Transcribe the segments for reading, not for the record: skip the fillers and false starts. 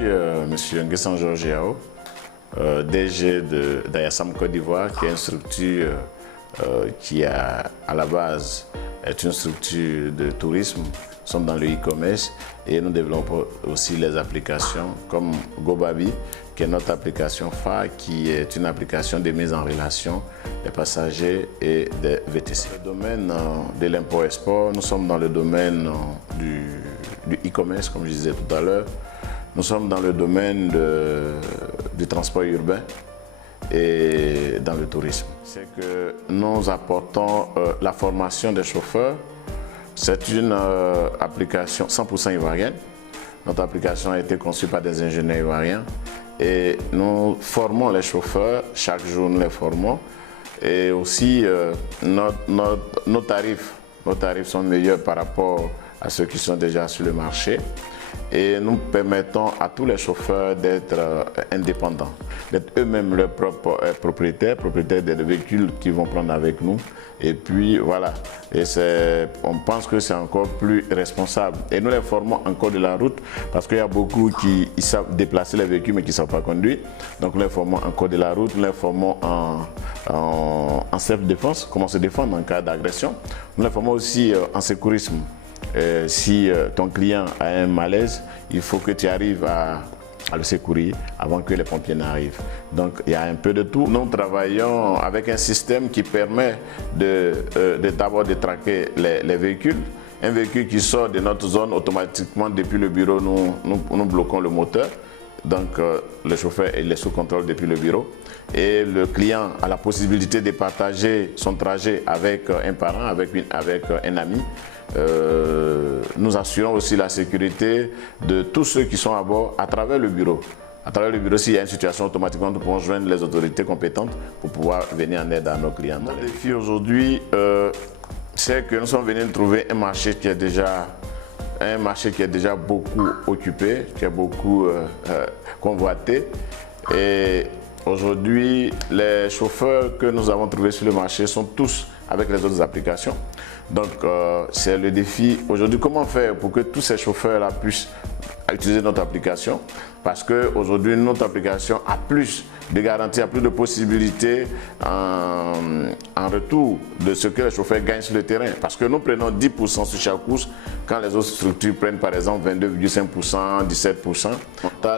Monsieur Nguessan Georges Yao, DG d'Ayasam Côte d'Ivoire, qui est une structure qui à la base est une structure de tourisme. Nous sommes dans le e-commerce et nous développons aussi les applications comme GoBabi, qui est notre application phare, qui est une application de mise en relation des passagers et des VTC. Dans le domaine de l'import-export, nous sommes dans le domaine du e-commerce, comme je disais tout à l'heure. Nous sommes dans le domaine du transport urbain et dans le tourisme. C'est que nous apportons la formation des chauffeurs. C'est une application 100% ivoirienne. Notre application a été conçue par des ingénieurs ivoiriens et nous formons les chauffeurs, chaque jour nous les formons. Et aussi nos tarifs sont meilleurs par rapport à ceux qui sont déjà sur le marché. Et nous permettons à tous les chauffeurs d'être indépendants, d'être eux-mêmes leurs propres propriétaires des véhicules qu'ils vont prendre avec nous. Et puis voilà, et on pense que c'est encore plus responsable. Et nous les formons en code de la route parce qu'il y a beaucoup qui savent déplacer les véhicules mais qui ne savent pas conduire. Donc nous les formons en code de la route, nous les formons en self-défense, comment se défendre en cas d'agression. Nous les formons aussi en sécurisme. Si ton client a un malaise, il faut que tu arrives à le secourir avant que les pompiers n'arrivent. Donc il y a un peu de tout. Nous travaillons avec un système qui permet d'abord de traquer les véhicules. Un véhicule qui sort de notre zone, automatiquement depuis le bureau, nous bloquons le moteur. Donc le chauffeur il est sous contrôle depuis le bureau. Et le client a la possibilité de partager son trajet avec un parent, avec un ami. Nous assurons aussi la sécurité de tous ceux qui sont à bord à travers le bureau. À travers le bureau, s'il y a une situation, automatiquement nous pouvons joindre les autorités compétentes pour pouvoir venir en aide à nos clients. Le défi aujourd'hui, c'est que nous sommes venus trouver un marché qui est déjà beaucoup occupé, qui est beaucoup convoité. Et aujourd'hui, les chauffeurs que nous avons trouvés sur le marché sont tous avec les autres applications. Donc c'est le défi aujourd'hui, comment faire pour que tous ces chauffeurs-là puissent utiliser notre application, parce qu'aujourd'hui notre application a plus de garanties, a plus de possibilités en retour de ce que les chauffeurs gagnent sur le terrain. Parce que nous prenons 10% sur chaque course, quand les autres structures prennent par exemple 22,5%, 17%.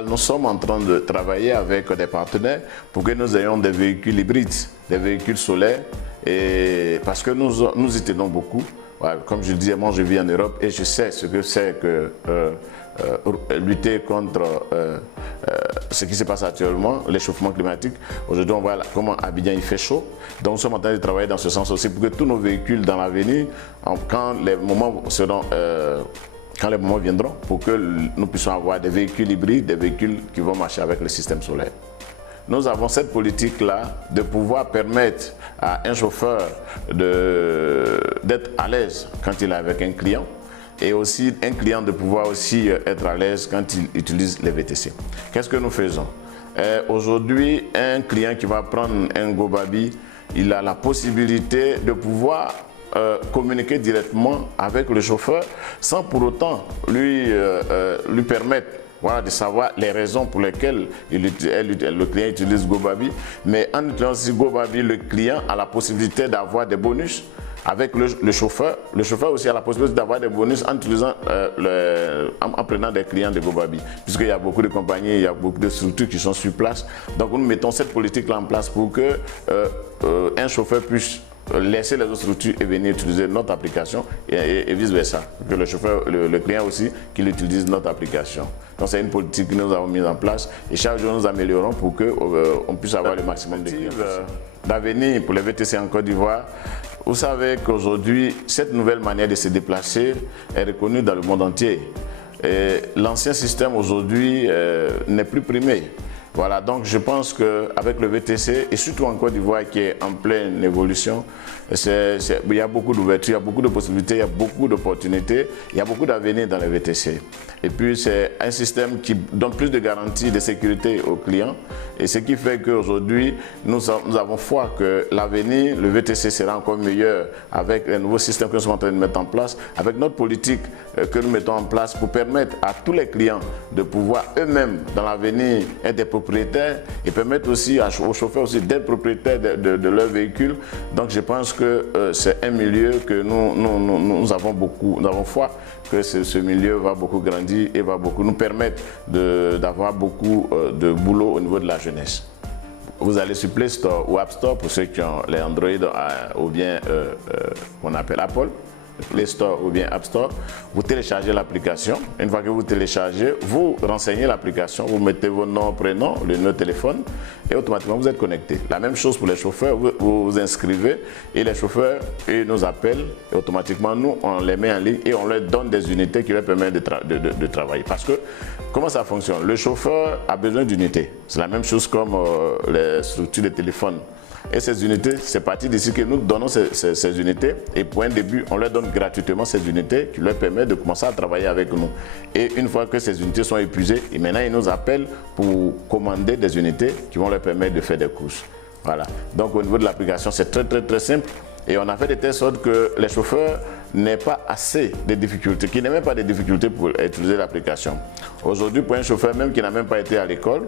Nous sommes en train de travailler avec des partenaires pour que nous ayons des véhicules hybrides, des véhicules solaires, et parce que nous y tenons beaucoup. Ouais, comme je le disais, moi je vis en Europe et je sais ce que c'est que lutter contre ce qui se passe actuellement, l'échauffement climatique. Aujourd'hui, on voit comment à Abidjan il fait chaud. Donc nous sommes en train de travailler dans ce sens aussi pour que tous nos véhicules dans l'avenir, quand les moments viendront, pour que nous puissions avoir des véhicules hybrides, des véhicules qui vont marcher avec le système solaire. Nous avons cette politique-là de pouvoir permettre à un chauffeur d'être à l'aise quand il est avec un client et aussi un client de pouvoir aussi être à l'aise quand il utilise les VTC. Qu'est-ce que nous faisons? Aujourd'hui, un client qui va prendre un GoBabi, il a la possibilité de pouvoir communiquer directement avec le chauffeur sans pour autant lui permettre de savoir les raisons pour lesquelles le client utilise GoBabi. Mais en utilisant aussi GoBabi, le client a la possibilité d'avoir des bonus avec le chauffeur. Le chauffeur aussi a la possibilité d'avoir des bonus en utilisant en prenant des clients de GoBabi. Puisqu'il y a beaucoup de compagnies, il y a beaucoup de structures qui sont sur place. Donc nous mettons cette politique-là en place pour que un chauffeur puisse laisser les autres structures et venir utiliser notre application et vice versa. Que le chauffeur, le client aussi, qu'il utilise notre application. Donc c'est une politique que nous avons mise en place et chaque jour nous améliorons pour qu'on puisse avoir le maximum de clients. D'avenir pour les VTC en Côte d'Ivoire, vous savez qu'aujourd'hui, cette nouvelle manière de se déplacer est reconnue dans le monde entier. L'ancien système aujourd'hui n'est plus primé. Voilà, donc je pense qu'avec le VTC, et surtout en Côte d'Ivoire qui est en pleine évolution, il y a beaucoup d'ouverture, il y a beaucoup de possibilités, il y a beaucoup d'opportunités, il y a beaucoup d'avenir dans le VTC. Et puis c'est un système qui donne plus de garanties de sécurité aux clients, et ce qui fait qu'aujourd'hui, nous avons foi que l'avenir, le VTC sera encore meilleur avec les nouveaux systèmes que nous sommes en train de mettre en place, avec notre politique que nous mettons en place pour permettre à tous les clients de pouvoir eux-mêmes, dans l'avenir, être des propriétaires et permettre aussi aux chauffeurs aussi d'être propriétaires de leur véhicule. Donc je pense que c'est un milieu que nous avons foi que ce milieu va beaucoup grandir et va beaucoup nous permettre d'avoir beaucoup de boulot au niveau de la jeunesse. Vous allez sur Play Store ou App Store pour ceux qui ont les Android ou bien qu'on appelle Apple. Play Store ou bien App Store, vous téléchargez l'application. Une fois que vous téléchargez, vous renseignez l'application, vous mettez vos noms, prénoms, le numéro de téléphone et automatiquement vous êtes connecté. La même chose pour les chauffeurs, vous vous inscrivez et les chauffeurs ils nous appellent et automatiquement nous on les met en ligne et on leur donne des unités qui leur permettent de travailler. Parce que comment ça fonctionne? Le chauffeur a besoin d'unités. C'est la même chose comme les structures de téléphone. Et ces unités, c'est parti d'ici que nous donnons ces unités et pour un début, on leur donne gratuitement ces unités qui leur permettent de commencer à travailler avec nous. Et une fois que ces unités sont épuisées, et maintenant ils nous appellent pour commander des unités qui vont leur permettre de faire des courses. Voilà. Donc au niveau de l'application, c'est très simple et on a fait de telle sorte que les chauffeurs n'aient pas assez de difficultés, qui n'aient même pas de difficultés pour utiliser l'application. Aujourd'hui, pour un chauffeur même qui n'a même pas été à l'école,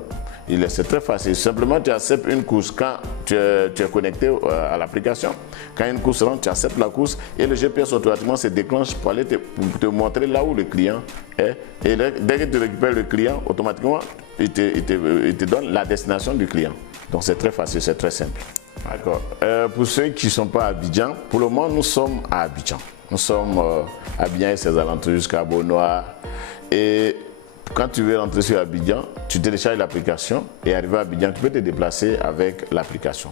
c'est très facile. Simplement, tu acceptes une course quand tu es connecté à l'application. Quand une course rentre, tu acceptes la course et le GPS automatiquement se déclenche pour te montrer là où le client est. Et dès que tu récupères le client, automatiquement, il te donne la destination du client. Donc c'est très facile, c'est très simple. D'accord. Pour ceux qui ne sont pas à Abidjan, pour le moment, nous sommes à Abidjan. Nous sommes à Abidjan et ses alentours jusqu'à Beaunois. Et quand tu veux rentrer sur Abidjan, tu télécharges l'application et arrivé à Abidjan, tu peux te déplacer avec l'application.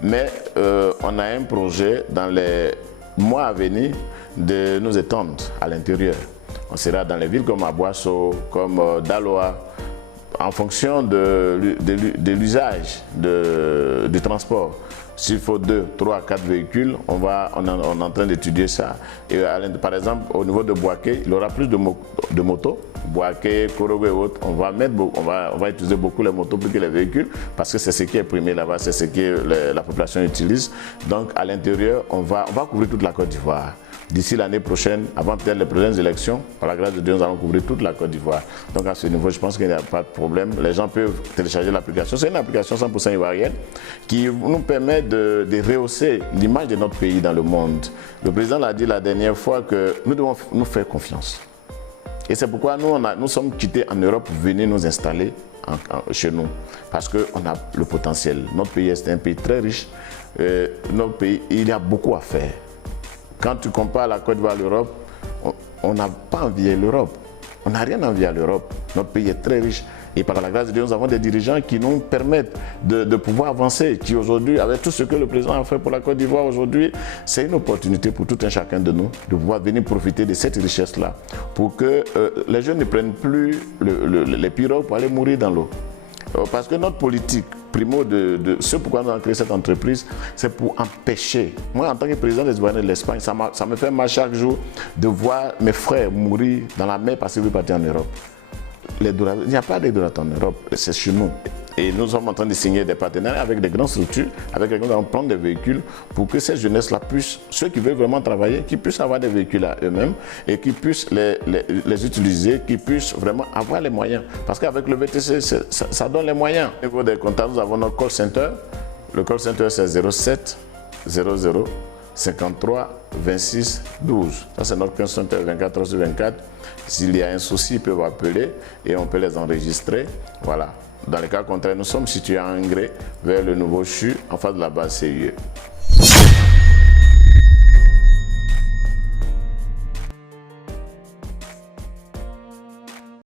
Mais on a un projet dans les mois à venir de nous étendre à l'intérieur. On sera dans les villes comme Aboasso, comme Daloa, en fonction de l'usage du transport. S'il faut 2, 3, 4 véhicules, on est en train d'étudier ça. Et par exemple, au niveau de Boaké, il y aura plus de motos. Boaké, Korogo et autres, on va utiliser beaucoup les motos plus que les véhicules parce que c'est ce qui est primé là-bas, c'est ce que la population utilise. Donc à l'intérieur, on va couvrir toute la Côte d'Ivoire. D'ici l'année prochaine, avant peut-être les prochaines élections, par la grâce de Dieu, nous allons couvrir toute la Côte d'Ivoire. Donc à ce niveau, je pense qu'il n'y a pas de problème. Les gens peuvent télécharger l'application. C'est une application 100% ivoirienne qui nous permet de rehausser l'image de notre pays dans le monde. Le président l'a dit la dernière fois que nous devons nous faire confiance. Et c'est pourquoi nous sommes quittés en Europe pour venir nous installer chez nous. Parce qu'on a le potentiel. Notre pays est un pays très riche. Notre pays, il y a beaucoup à faire. Quand tu compares la Côte d'Ivoire à l'Europe, on n'a pas envié l'Europe. On n'a rien envié à l'Europe. Notre pays est très riche. Et par la grâce de Dieu, nous avons des dirigeants qui nous permettent de pouvoir avancer. Qui aujourd'hui, avec tout ce que le président a fait pour la Côte d'Ivoire aujourd'hui, c'est une opportunité pour tout un chacun de nous de pouvoir venir profiter de cette richesse-là. Pour que les jeunes ne prennent plus les pirogues pour aller mourir dans l'eau. Parce que notre politique, primo de ce pourquoi nous avons créé cette entreprise, c'est pour empêcher. Moi, en tant que président des Ivoiriens de l'Espagne, ça me fait mal chaque jour de voir mes frères mourir dans la mer parce qu'ils veulent partir en Europe. Il n'y a pas d'aidorat en Europe, c'est chez nous. Et nous sommes en train de signer des partenariats avec des grandes structures, avec lesquelles nous allons prendre des véhicules pour que ces jeunesses-là puissent, ceux qui veulent vraiment travailler, qu'ils puissent avoir des véhicules à eux-mêmes et qu'ils puissent les utiliser, qu'ils puissent vraiment avoir les moyens. Parce qu'avec le VTC, ça donne les moyens. Au niveau des contacts, nous avons notre call center. Le call center, c'est 07 00 53 26 12. Ça, c'est notre call center 24 heures sur 24. S'il y a un souci, ils peuvent appeler et on peut les enregistrer. Voilà. Dans le cas contraire, nous sommes situés à Angré, vers le nouveau CHU, en face de la base CIE.